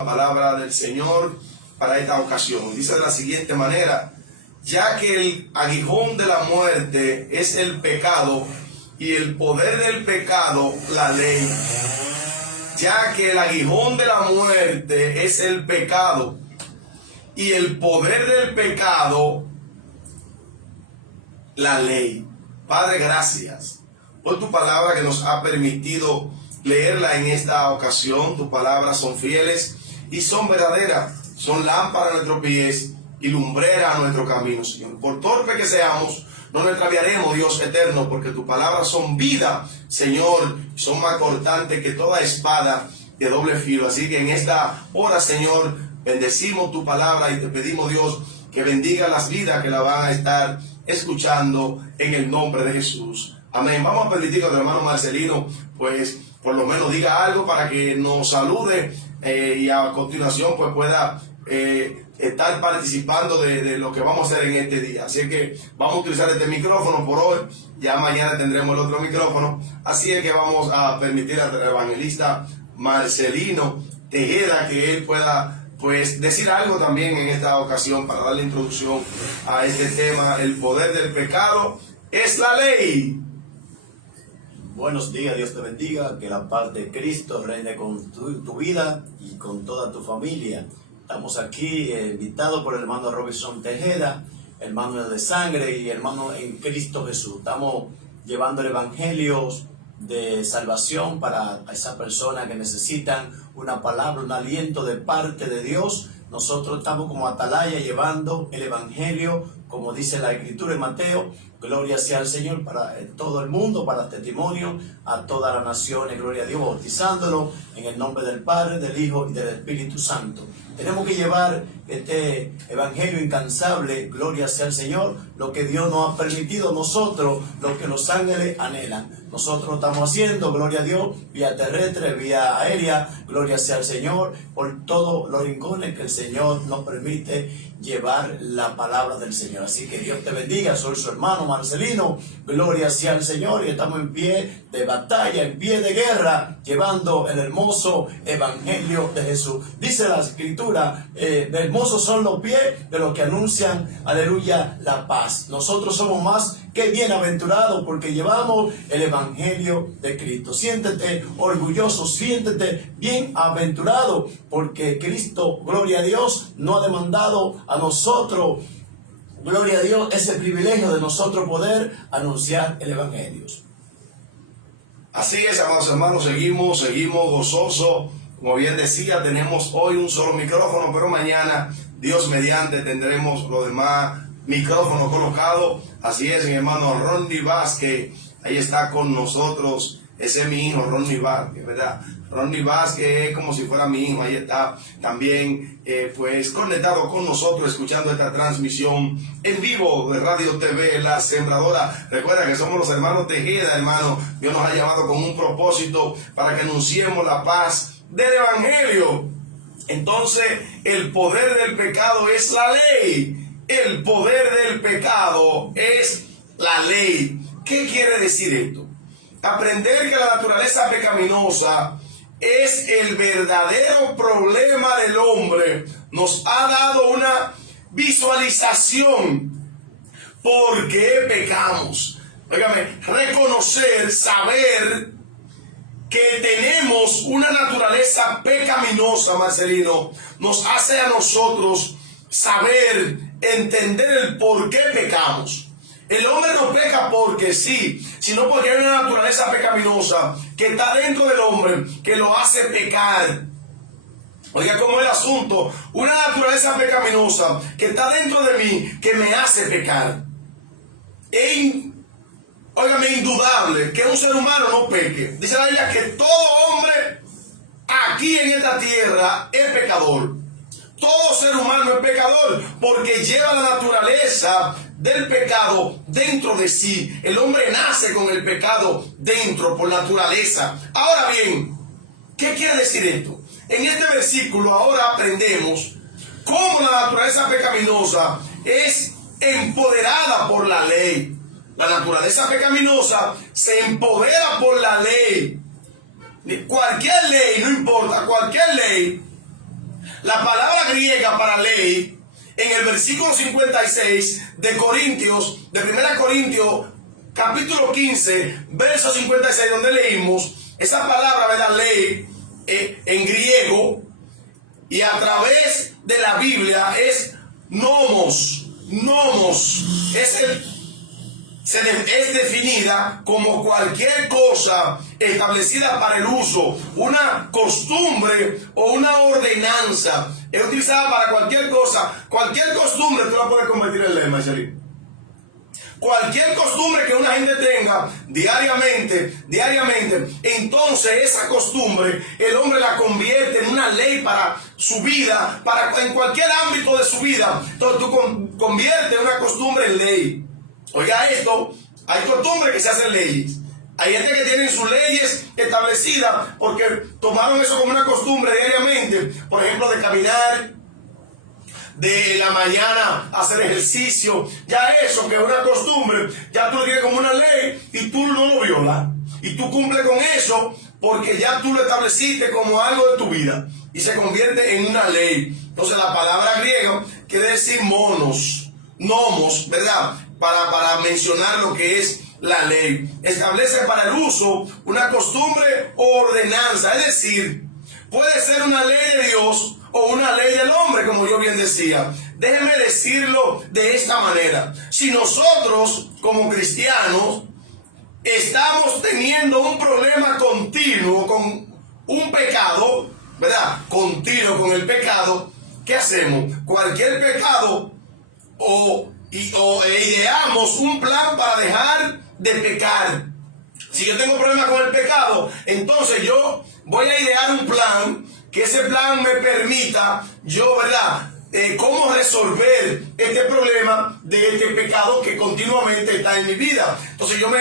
La palabra del Señor para esta ocasión dice de la siguiente manera: ya que el aguijón de la muerte es el pecado y el poder del pecado la ley. Ya que el aguijón de la muerte es el pecado y el poder del pecado la ley. Padre, gracias por tu palabra que nos ha permitido leerla en esta ocasión. Tus palabras son fieles y son verdaderas, son lámpara a nuestros pies y lumbrera a nuestro camino, Señor. Por torpe que seamos, no nos extraviaremos, Dios eterno, porque tus palabras son vida, Señor, son más cortantes que toda espada de doble filo. Así que en esta hora, Señor, bendecimos tu palabra y te pedimos, Dios, que bendiga las vidas que la van a estar escuchando en el nombre de Jesús. Amén. Vamos a permitir que el hermano Marcelino, pues, por lo menos diga algo para que nos salude y a continuación, pues, pueda estar participando de lo que vamos a hacer en este día. Así que vamos a utilizar este micrófono por hoy. Ya mañana tendremos el otro micrófono. Así es que vamos a permitir al evangelista Marcelino Tejeda que él pueda, pues, decir algo también en esta ocasión para darle introducción a este tema: el poder del pecado es la ley. Buenos días, Dios te bendiga, que la paz de Cristo reine con tu vida y con toda tu familia. Estamos aquí invitados por el hermano Robinson Tejeda, hermano de sangre y hermano en Cristo Jesús. Estamos llevando el evangelio de salvación para esas personas que necesitan una palabra, un aliento de parte de Dios. Nosotros estamos como atalaya llevando el evangelio, como dice la escritura en Mateo. Gloria sea al Señor para todo el mundo, para testimonio a todas las naciones. Gloria a Dios, bautizándolo en el nombre del Padre, del Hijo y del Espíritu Santo. Tenemos que llevar este evangelio incansable, gloria sea al Señor, lo que Dios nos ha permitido nosotros, lo que los ángeles anhelan. Nosotros lo estamos haciendo, gloria a Dios, vía terrestre, vía aérea, gloria sea al Señor, por todos los rincones que el Señor nos permite llevar la palabra del Señor. Así que Dios te bendiga. Soy su hermano Marcelino, gloria sea al Señor, y estamos en pie de batalla, en pie de guerra, llevando el hermoso evangelio de Jesús. Dice la escritura, hermosos son los pies de los que anuncian, aleluya, la paz. Nosotros somos más que bienaventurados porque llevamos el evangelio de Cristo. Siéntete orgulloso, siéntete bienaventurado porque Cristo, gloria a Dios, no ha demandado a nosotros, gloria a Dios, ese privilegio de nosotros poder anunciar el evangelio. Así es, amados hermanos, seguimos gozosos. Como bien decía, tenemos hoy un solo micrófono, pero mañana, Dios mediante, tendremos los demás micrófonos colocados. Así es, mi hermano Ronnie Vázquez, ahí está con nosotros. Ese es mi hijo, Ronnie Vázquez, ¿verdad? Ronnie Vázquez es como si fuera mi hijo. Ahí está también, pues, conectado con nosotros, escuchando esta transmisión en vivo de Radio TV La Sembradora. Recuerda que somos los hermanos Tejeda, hermano. Dios nos ha llamado con un propósito para que anunciemos la paz del evangelio. Entonces, el poder del pecado es la ley. El poder del pecado es la ley. ¿Qué quiere decir esto? Aprender que la naturaleza pecaminosa es el verdadero problema del hombre nos ha dado una visualización por qué pecamos. Óigame, reconocer, saber que tenemos una naturaleza pecaminosa, Marcelino, nos hace a nosotros saber, entender el por qué pecamos. El hombre no peca porque sí, sino porque hay una naturaleza pecaminosa que está dentro del hombre que lo hace pecar. Oiga, ¿cómo es el asunto? Una naturaleza pecaminosa que está dentro de mí que me hace pecar. Óigame, indudable que un ser humano no peque. Dice la Biblia que todo hombre aquí en esta tierra es pecador. Todo ser humano es pecador porque lleva la naturaleza del pecado dentro de sí. El hombre nace con el pecado dentro por naturaleza. Ahora bien, ¿qué quiere decir esto? En este versículo ahora aprendemos cómo la naturaleza pecaminosa es empoderada por la ley. La naturaleza pecaminosa se empodera por la ley. Cualquier ley, no importa, cualquier ley La palabra griega para ley, en el versículo 56 de Corintios, de 1 Corintios, capítulo 15, verso 56, donde leímos esa palabra, ¿verdad? Ley, en griego, y a través de la Biblia es nomos. Nomos es definida como cualquier cosa establecida para el uso, una costumbre o una ordenanza. Es utilizada para cualquier cosa. Cualquier costumbre tú la puedes convertir en ley, Marcelino. Cualquier costumbre que una gente tenga diariamente, entonces esa costumbre el hombre la convierte en una ley para su vida, en cualquier ámbito de su vida. Entonces tú conviertes una costumbre en ley. Oiga esto, hay costumbres que se hacen leyes. Hay gente que tiene sus leyes establecidas porque tomaron eso como una costumbre diariamente. Por ejemplo, de caminar, de la mañana hacer ejercicio. Ya eso, que es una costumbre, ya tú lo tienes como una ley y tú no lo violas. Y tú cumples con eso porque ya tú lo estableciste como algo de tu vida y se convierte en una ley. Entonces la palabra griega quiere decir nomos, ¿verdad? Para mencionar lo que es la ley. Establece para el uso una costumbre o ordenanza, es decir, puede ser una ley de Dios o una ley del hombre, como yo bien decía. Déjeme decirlo de esta manera. Si nosotros, como cristianos, estamos teniendo un problema continuo con un pecado, ¿verdad? Continuo con el pecado, ¿qué hacemos? Cualquier pecado ideamos un plan para dejar de pecar. Si yo tengo problemas con el pecado, entonces yo voy a idear un plan, que ese plan me permita yo, ¿verdad?, cómo resolver este problema de este pecado que continuamente está en mi vida. Entonces yo me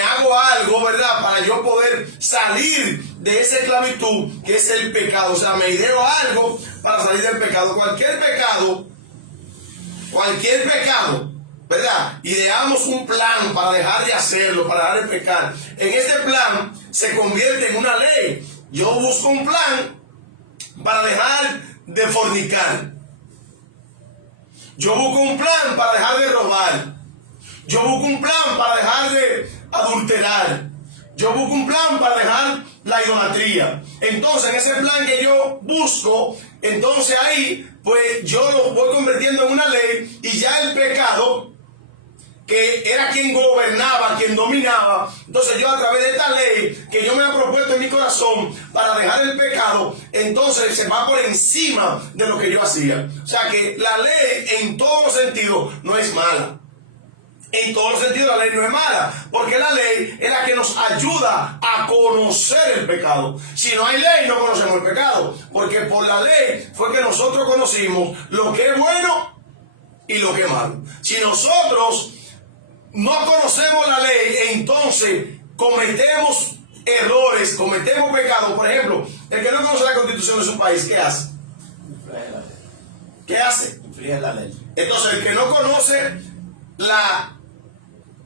hago algo, ¿verdad?, para yo poder salir de esa esclavitud que es el pecado. O sea, me ideo algo para salir del pecado. Cualquier pecado, ¿verdad? Ideamos un plan para dejar de hacerlo, para dejar de pecar. En este plan se convierte en una ley. Yo busco un plan para dejar de fornicar. Yo busco un plan para dejar de robar. Yo busco un plan para dejar de adulterar. Yo busco un plan para dejar la idolatría. Entonces, en ese plan que yo busco, entonces ahí, pues yo lo voy convirtiendo en una ley y ya el pecado, que era quien gobernaba, quien dominaba, entonces yo a través de esta ley que yo me he propuesto en mi corazón para dejar el pecado, entonces se va por encima de lo que yo hacía. O sea que la ley en todos los sentidos no es mala. En todos los sentidos la ley no es mala, porque la ley es la que nos ayuda a conocer el pecado. Si no hay ley, no conocemos el pecado, porque por la ley fue que nosotros conocimos lo que es bueno y lo que es malo. Si nosotros no conocemos la ley, entonces cometemos errores, cometemos pecados. Por ejemplo, el que no conoce la constitución de su país, ¿qué hace? Infringe la ley. ¿Qué hace? Infringe la ley. Entonces, el que no conoce la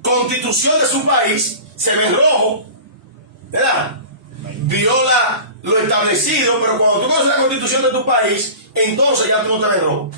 constitución de su país se ve en rojo, ¿verdad? Viola lo establecido, pero cuando tú conoces la constitución de tu país, entonces ya tú no te ves en rojo.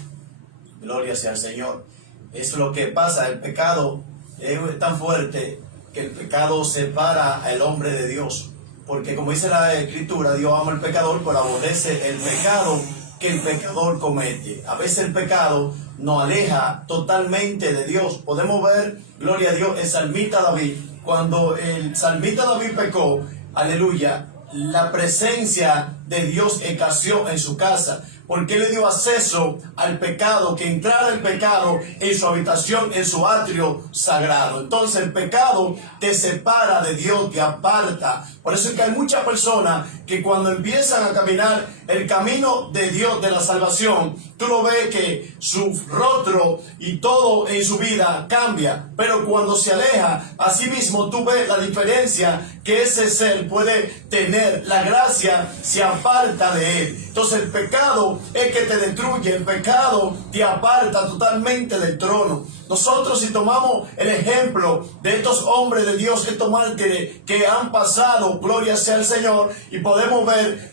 Gloria sea al Señor. Eso es lo que pasa. El pecado es tan fuerte que el pecado separa al hombre de Dios. Porque como dice la Escritura, Dios ama al pecador, pero aborrece el pecado que el pecador comete. A veces el pecado nos aleja totalmente de Dios. Podemos ver, gloria a Dios, el salmista David. Cuando el salmista David pecó, aleluya, la presencia de Dios escaseó en su casa, porque le dio acceso al pecado, que entrara el pecado en su habitación, en su atrio sagrado. Entonces el pecado te separa de Dios, te aparta. Por eso es que hay muchas personas que cuando empiezan a caminar el camino de Dios, de la salvación, tú lo ves que su rostro y todo en su vida cambia. Pero cuando se aleja, así mismo tú ves la diferencia que ese ser puede tener. La gracia se aparta de él. Entonces el pecado es que te destruye, el pecado te aparta totalmente del trono. Nosotros, si tomamos el ejemplo de estos hombres de Dios, estos mártires que han pasado, gloria sea al Señor, y podemos ver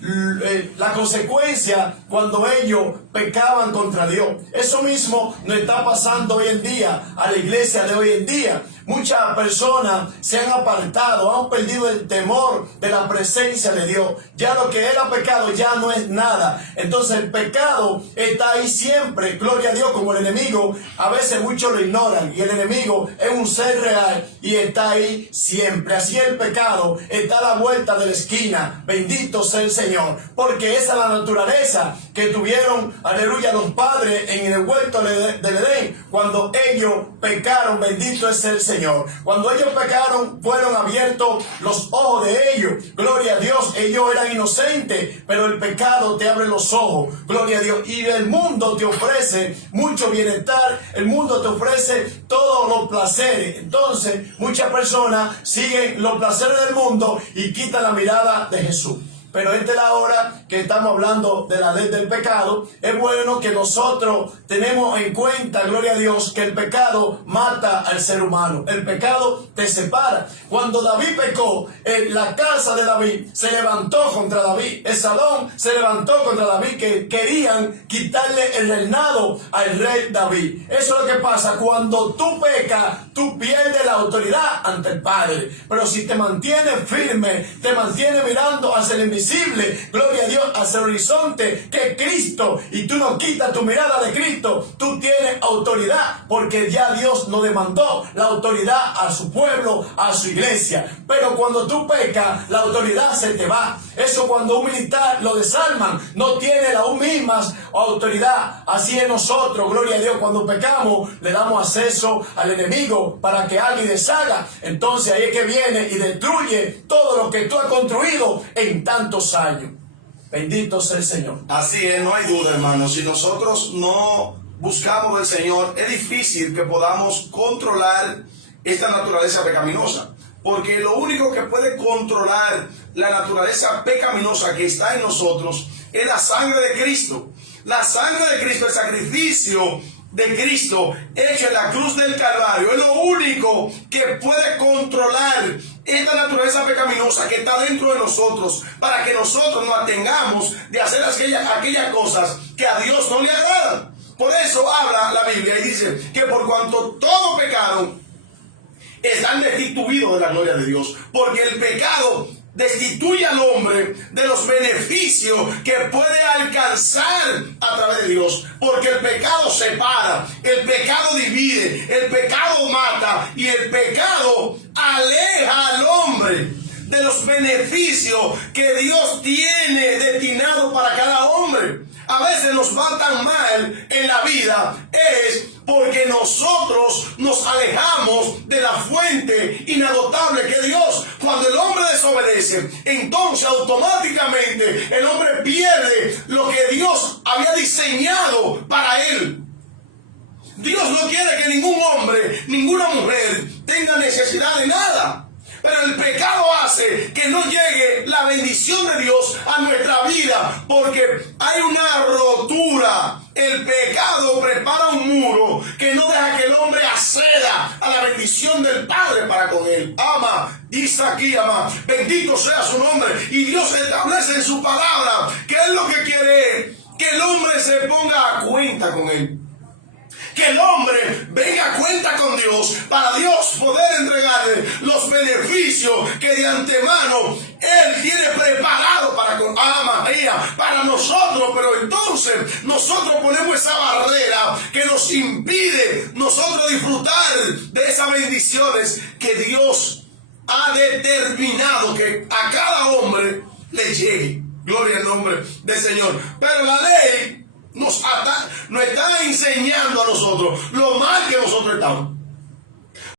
la consecuencia cuando ellos pecaban contra Dios. Eso mismo nos está pasando hoy en día a la iglesia de hoy en día. Muchas personas se han apartado, han perdido el temor de la presencia de Dios. Ya lo que era pecado ya no es nada. Entonces el pecado está ahí siempre, gloria a Dios, como el enemigo. A veces muchos lo ignoran y el enemigo es un ser real y está ahí siempre. Así el pecado está a la vuelta de la esquina. Bendito sea el Señor, porque esa es la naturaleza que tuvieron, aleluya, los padres en el huerto del Edén. Cuando ellos pecaron, bendito es el Señor. Cuando ellos pecaron, fueron abiertos los ojos de ellos. Gloria a Dios, ellos eran inocentes, pero el pecado te abre los ojos. Gloria a Dios. Y el mundo te ofrece mucho bienestar, el mundo te ofrece todos los placeres. Entonces, muchas personas siguen los placeres del mundo y quitan la mirada de Jesús. Pero esta es la hora que estamos hablando de la ley del pecado. Es bueno que nosotros tenemos en cuenta, gloria a Dios, que el pecado mata al ser humano. El pecado te separa. Cuando David pecó, la casa de David se levantó contra David. El Salón se levantó contra David, que querían quitarle el reinado al rey David. Eso es lo que pasa. Cuando tú pecas, tú pierdes la autoridad ante el Padre. Pero si te mantienes firme, te mantienes mirando hacia el invisible, gloria a Dios, hacia el horizonte que es Cristo, y tú no quitas tu mirada de Cristo, tú tienes autoridad, porque ya Dios nos demandó la autoridad a su pueblo, a su iglesia. Pero cuando tú pecas, la autoridad se te va. Eso cuando un militar lo desarman, no tiene la misma autoridad. Así es nosotros, gloria a Dios, cuando pecamos, le damos acceso al enemigo para que haga y deshaga. Entonces ahí es que viene y destruye todo lo que tú has construido en tantos años. Bendito sea el Señor. Así es, no hay duda, hermano. Si nosotros no buscamos del Señor, es difícil que podamos controlar esta naturaleza pecaminosa. Porque lo único que puede controlar la naturaleza pecaminosa que está en nosotros es la sangre de Cristo. La sangre de Cristo, el sacrificio de Cristo hecho en la cruz del Calvario, es lo único que puede controlar esta naturaleza pecaminosa que está dentro de nosotros, para que nosotros nos atengamos de hacer aquellas cosas que a Dios no le agradan. Por eso habla la Biblia y dice que por cuanto todos pecaron, están destituidos de la gloria de Dios, porque el pecado destituye al hombre de los beneficios que puede alcanzar a través de Dios, porque el pecado separa, el pecado divide, el pecado mata y el pecado aleja al hombre de los beneficios que Dios tiene destinado para cada hombre. A veces nos va tan mal en la vida es porque nosotros nos alejamos de la fuente inagotable que es Dios. Cuando el hombre desobedece, entonces automáticamente el hombre pierde lo que Dios había diseñado para él. Dios no quiere que ningún hombre, ninguna mujer tenga necesidad de nada. Pero el pecado hace que no llegue la bendición de Dios a nuestra vida, porque hay una rotura. El pecado prepara un muro que no deja que el hombre acceda a la bendición del Padre para con él. Ama, dice aquí, ama, bendito sea su nombre. Y Dios establece en su palabra que es lo que quiere, que el hombre se ponga a cuenta con él. Que el hombre venga a cuenta con Dios para Dios poder entregarle los beneficios que de antemano Él tiene preparado para nosotros. Pero entonces nosotros ponemos esa barrera que nos impide nosotros disfrutar de esas bendiciones que Dios ha determinado que a cada hombre le llegue. Gloria al nombre del Señor. Pero la ley nos está enseñando a nosotros lo mal que nosotros estamos.